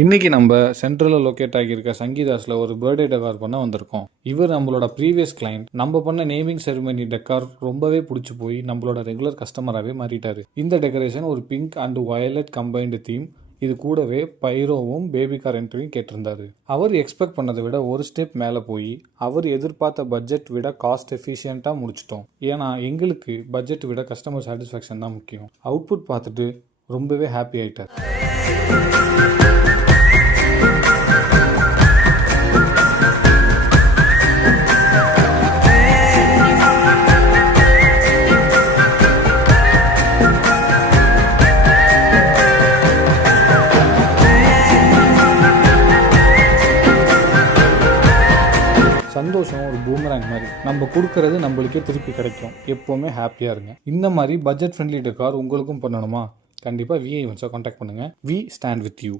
இன்றைக்கி நம்ம சென்ட்ரலில் லொக்கேட் ஆகியிருக்க சங்கீதாஸில் ஒரு பர்த்டே டெக்கார் பண்ண வந்திருக்கோம். இவர் நம்மளோட ப்ரீவியஸ் கிளைண்ட். நம்ம பண்ண நேமிங் செரிமனி டெக்கார் ரொம்பவே பிடிச்சி போய் நம்மளோட ரெகுலர் கஸ்டமராகவே மாறிட்டார். இந்த டெக்கரேஷன் ஒரு pink and violet combined theme. இது கூடவே பைரோவும் பேபி கார் என்ட்ரியும் கேட்டிருந்தாரு. அவர் எக்ஸ்பெக்ட் பண்ணதை விட ஒரு ஸ்டெப் மேலே போய் அவர் எதிர்பார்த்த பட்ஜெட் விட காஸ்ட் எஃபிஷியண்ட்டாக முடிச்சிட்டோம். ஏன்னா எங்களுக்கு பட்ஜெட் விட கஸ்டமர் சாட்டிஸ்ஃபேக்ஷன் தான் முக்கியம். அவுட்புட் பார்த்துட்டு ரொம்பவே ஹாப்பி ஆகிட்டார். சந்தோஷம் ஒரு பூமராங் மாதிரி. நம்ம கொடுக்கறது நம்மளுக்கே திருப்பி கிடைக்கும். எப்போவுமே ஹாப்பியாக இருங்க. இந்த மாதிரி பட்ஜெட் ஃப்ரெண்ட்லி டெக்கார் உங்களுக்கும் பண்ணணுமா? கண்டிப்பாக வி ஈவெண்ட்ஸை காண்டாக்ட் பண்ணுங்கள். We stand with you.